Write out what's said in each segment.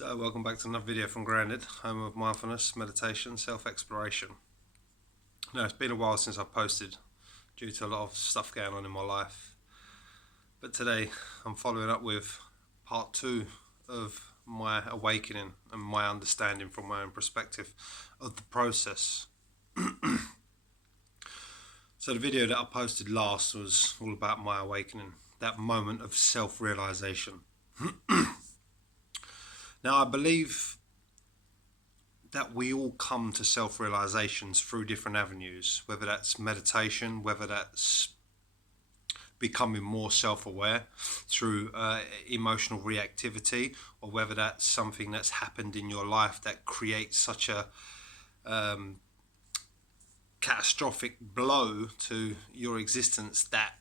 So welcome back to another video from Grounded, home of mindfulness, meditation, self-exploration. Now it's been a while since I've posted due to a lot of stuff going on in my life. But today I'm following up with part 2 of my awakening and my understanding from my own perspective of the process. So the video that I posted last was all about my awakening, that moment of self-realization. Now, I believe that we all come to self-realizations through different avenues, whether that's meditation, whether that's becoming more self-aware through emotional reactivity, or whether that's something that's happened in your life that creates such a catastrophic blow to your existence that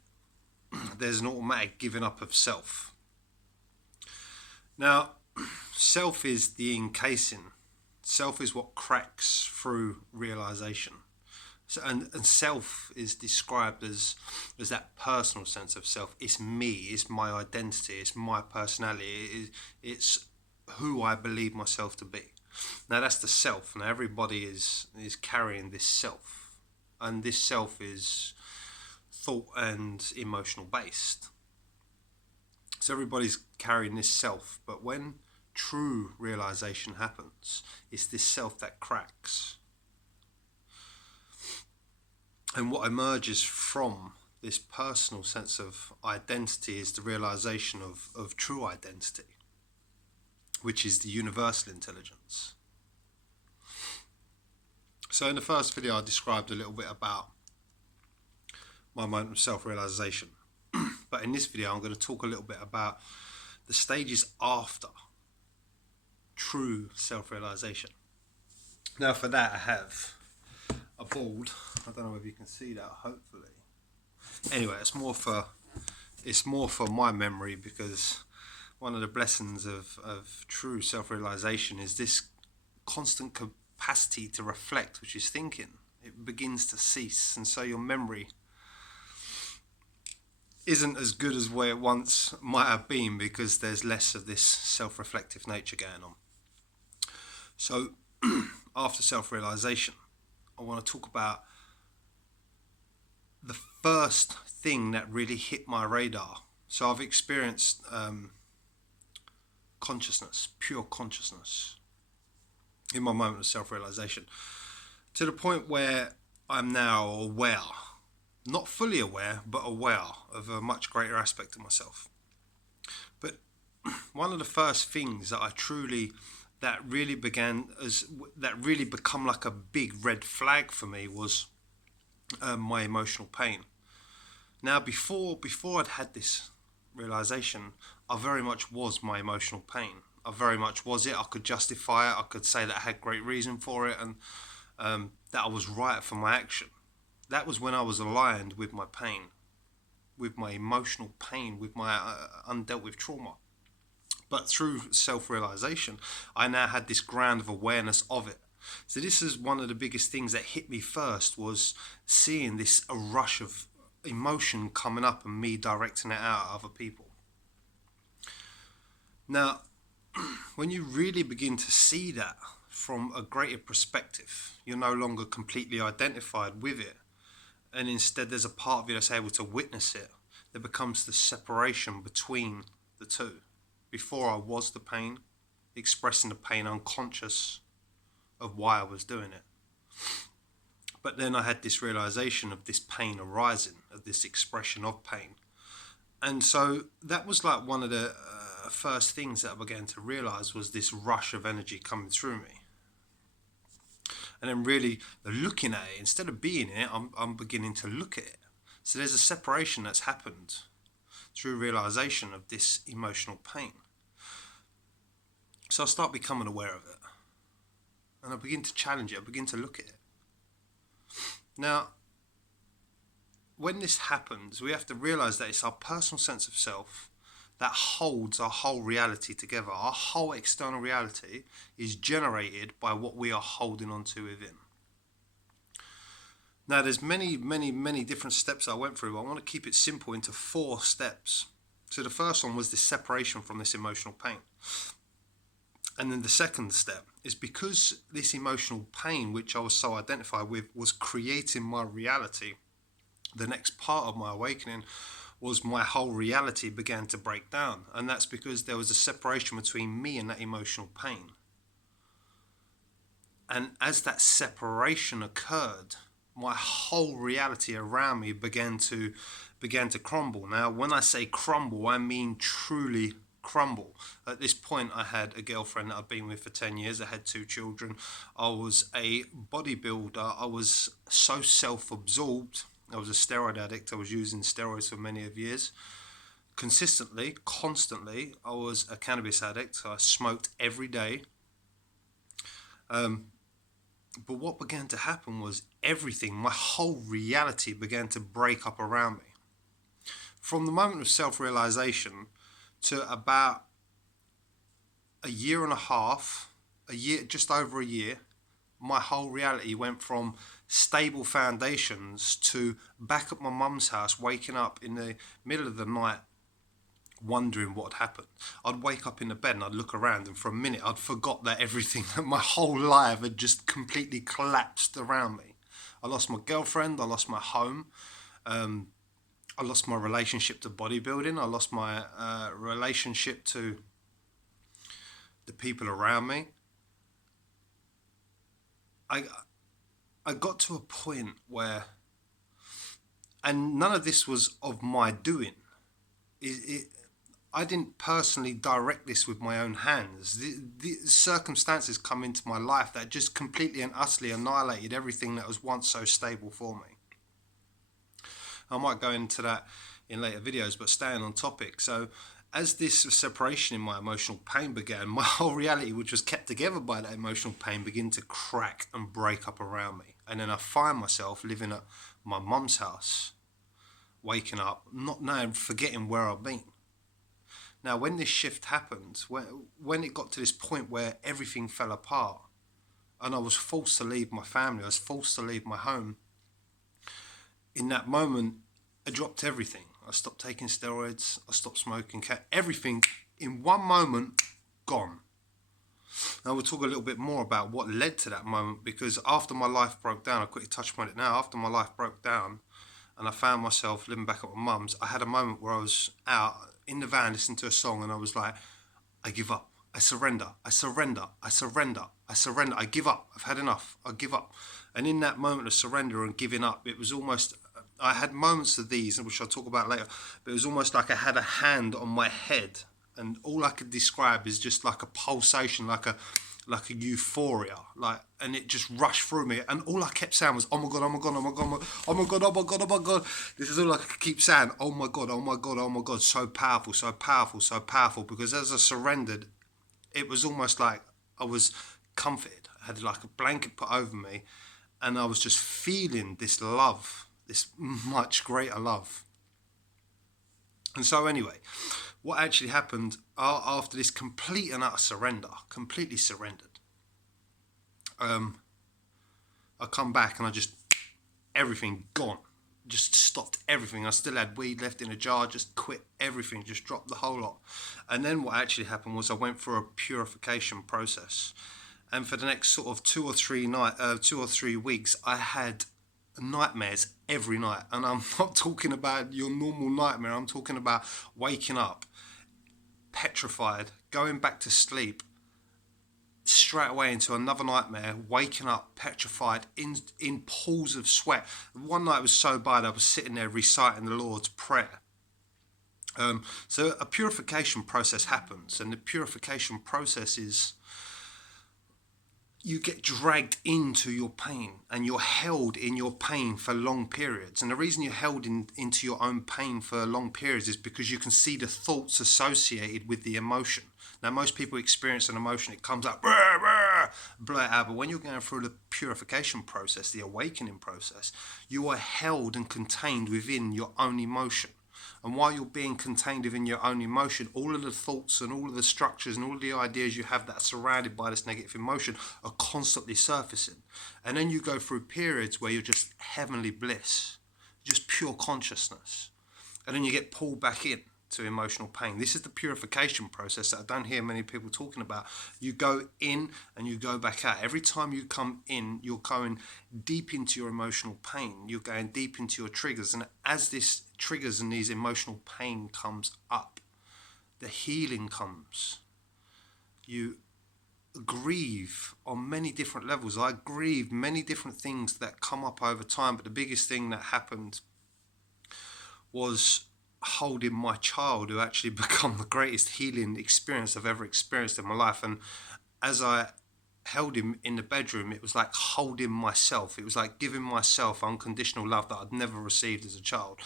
there's an automatic giving up of self. Now, self is the encasing. Self is what cracks through realization. So, and self is described as that personal sense of self. It's me, it's my identity, it's my personality, it's who I believe myself to be. Now that's the self. Now everybody is carrying this self. And this self is thought and emotional based. So everybody's carrying this self, but when true realization happens, it's this self that cracks. And what emerges from this personal sense of identity is the realization of true identity, which is the universal intelligence. So in the first video I described a little bit about my moment of self-realization. But in this video I'm going to talk a little bit about the stages after true self-realization. Now for that I have a board. I don't know if you can see that, hopefully. Anyway, it's more for my memory, because one of the blessings of true self-realization is this constant capacity to reflect, which is thinking. It begins to cease, and so your memory isn't as good as where it once might have been, because there's less of this self-reflective nature going on. So after self-realization, I want to talk about the first thing that really hit my radar. So I've experienced consciousness, pure consciousness, in my moment of self-realization, to the point where I'm now aware, not fully aware, but aware of a much greater aspect of myself. But one of the first things that really become like a big red flag for me was my emotional pain. Now, before I'd had this realization, I very much was my emotional pain. I very much was it. I could justify it. I could say that I had great reason for it, and that I was right for my action. That was when I was aligned with my pain, with my emotional pain, with my undealt with trauma. But through self-realization, I now had this ground of awareness of it. So this is one of the biggest things that hit me first, was seeing a rush of emotion coming up and me directing it out at other people. Now, when you really begin to see that from a greater perspective, you're no longer completely identified with it, and instead there's a part of you that's able to witness it. There becomes the separation between the two. Before I was the pain, expressing the pain, unconscious of why I was doing it. But then I had this realization of this pain arising, of this expression of pain. And so that was like one of the first things that I began to realize, was this rush of energy coming through me. And then really looking at it, instead of being in it, I'm beginning to look at it. So there's a separation that's happened through realization of this emotional pain. So I start becoming aware of it, and I begin to challenge it, I begin to look at it. Now, when this happens, we have to realize that it's our personal sense of self that holds our whole reality together. Our whole external reality is generated by what we are holding on to within. Now, there's many different steps I went through, but I want to keep it simple into 4 steps. So the first one was this separation from this emotional pain. And then the second step is because this emotional pain, which I was so identified with, was creating my reality. The next part of my awakening was my whole reality began to break down. And that's because there was a separation between me and that emotional pain. And as that separation occurred, my whole reality around me began to crumble. Now, when I say crumble, I mean truly crumble. At this point, I had a girlfriend that I'd been with for 10 years. I had 2 children. I was a bodybuilder. I was so self-absorbed. I was a steroid addict. I was using steroids for many of years. Consistently, constantly, I was a cannabis addict. So I smoked every day. But what began to happen was everything, my whole reality began to break up around me. From the moment of self-realization to about a year and a half, just over a year, my whole reality went from stable foundations to back at my mum's house, waking up in the middle of the night, wondering what had happened. I'd wake up in the bed and I'd look around, and for a minute I'd forgot that everything, that my whole life had just completely collapsed around me. I lost my girlfriend, I lost my home, I lost my relationship to bodybuilding, I lost my relationship to the people around me. I got to a point where, and none of this was of my doing. I didn't personally direct this with my own hands. The circumstances come into my life that just completely and utterly annihilated everything that was once so stable for me. I might go into that in later videos, but staying on topic. So as this separation in my emotional pain began, my whole reality, which was kept together by that emotional pain, began to crack and break up around me. And then I find myself living at my mum's house, waking up, not knowing, forgetting where I've been. Now, when this shift happened, when it got to this point where everything fell apart and I was forced to leave my family, I was forced to leave my home, in that moment, I dropped everything. I stopped taking steroids, I stopped smoking, everything in one moment, gone. Now we'll talk a little bit more about what led to that moment, because after my life broke down, I'll quickly touch upon it now, after my life broke down and I found myself living back at my mum's, I had a moment where I was out in the van listening to a song and I was like, I give up. I surrender. I surrender. I surrender. I surrender. I give up. I've had enough. I give up. And in that moment of surrender and giving up, it was almost, I had moments of these, which I'll talk about later, but it was almost like I had a hand on my head, and all I could describe is just like a pulsation, like a euphoria, and it just rushed through me, and all I kept saying was, oh my god, oh my god, oh my god, oh my god, oh my god, oh my god. This is all I could keep saying, oh my god, oh my god, oh my god. So powerful, so powerful, so powerful. Because as I surrendered, it was almost like I was comforted. I had like a blanket put over me, and I was just feeling this love, this much greater love. And so anyway, what actually happened after this complete and utter surrender, completely surrendered, I come back and I just, everything gone, just stopped everything. I still had weed left in a jar, just quit everything, just dropped the whole lot. And then what actually happened was I went through a purification process. And for the next sort of 2 or 3 weeks, I had nightmares every night. And I'm not talking about your normal nightmare. I'm talking about waking up petrified, going back to sleep, straight away into another nightmare, waking up petrified, in pools of sweat. One night was so bad I was sitting there reciting the Lord's Prayer. So a purification process happens, and the purification process is you get dragged into your pain, and you're held in your pain for long periods. And the reason you're held into your own pain for long periods is because you can see the thoughts associated with the emotion. Now, most people experience an emotion, it comes up, blur it out. But when you're going through the purification process, the awakening process, you are held and contained within your own emotion. And while you're being contained within your own emotion, all of the thoughts and all of the structures and all of the ideas you have that are surrounded by this negative emotion are constantly surfacing. And then you go through periods where you're just heavenly bliss, just pure consciousness. And then you get pulled back in. to emotional pain. This is the purification process that I don't hear many people talking about. You go in and you go back out. Every time you come in, you're going deep into your emotional pain. You're going deep into your triggers. And as this triggers and these emotional pain comes up, the healing comes. You grieve on many different levels. I grieve many different things that come up over time, but the biggest thing that happened was holding my child, who actually become the greatest healing experience I've ever experienced in my life. And as I held him in the bedroom, it was like holding myself. It was like giving myself unconditional love that I'd never received as a child.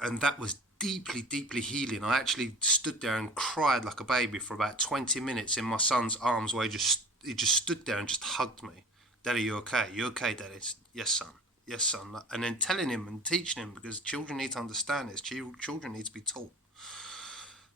And that was deeply, deeply healing. I actually stood there and cried like a baby for about 20 minutes in my son's arms, where he just stood there and just hugged me. Daddy, you okay? You okay, Daddy? Yes, son. Yes, son. And then telling him and teaching him, because children need to understand this. Children need to be taught.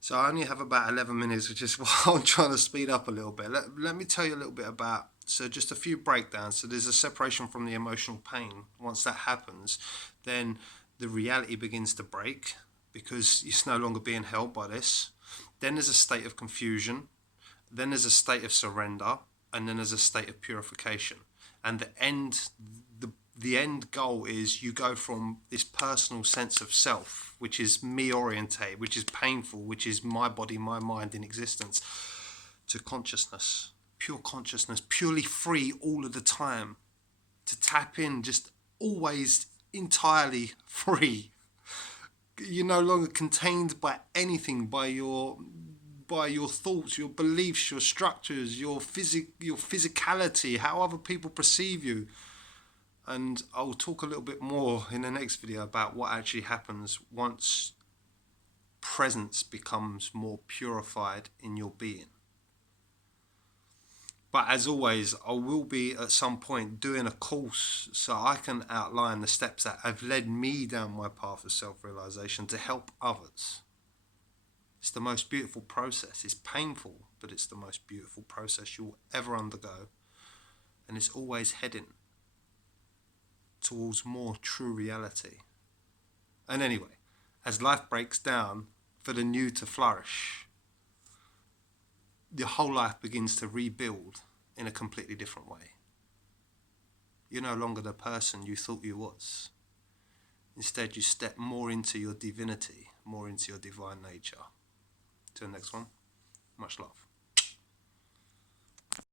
So I only have about 11 minutes, which is why I'm trying to speed up a little bit. Let me tell you a little bit about, so just a few breakdowns. So there's a separation from the emotional pain. Once that happens, then the reality begins to break, because it's no longer being held by this. Then there's a state of confusion. Then there's a state of surrender. And then there's a state of purification. And the end goal is you go from this personal sense of self, which is me orientated, which is painful, which is my body, my mind in existence, to consciousness, pure consciousness, purely free all of the time, to tap in, just always entirely free. You're no longer contained by anything, by your thoughts, your beliefs, your structures, your physicality, how other people perceive you. And I'll talk a little bit more in the next video about what actually happens once presence becomes more purified in your being. But as always, I will be at some point doing a course so I can outline the steps that have led me down my path of self-realization to help others. It's the most beautiful process. It's painful, but it's the most beautiful process you'll ever undergo. And it's always heading towards more true reality. And anyway, as life breaks down for the new to flourish, your whole life begins to rebuild in a completely different way. You're no longer the person you thought you was. Instead, you step more into your divinity, more into your divine nature. Till the next one, much love.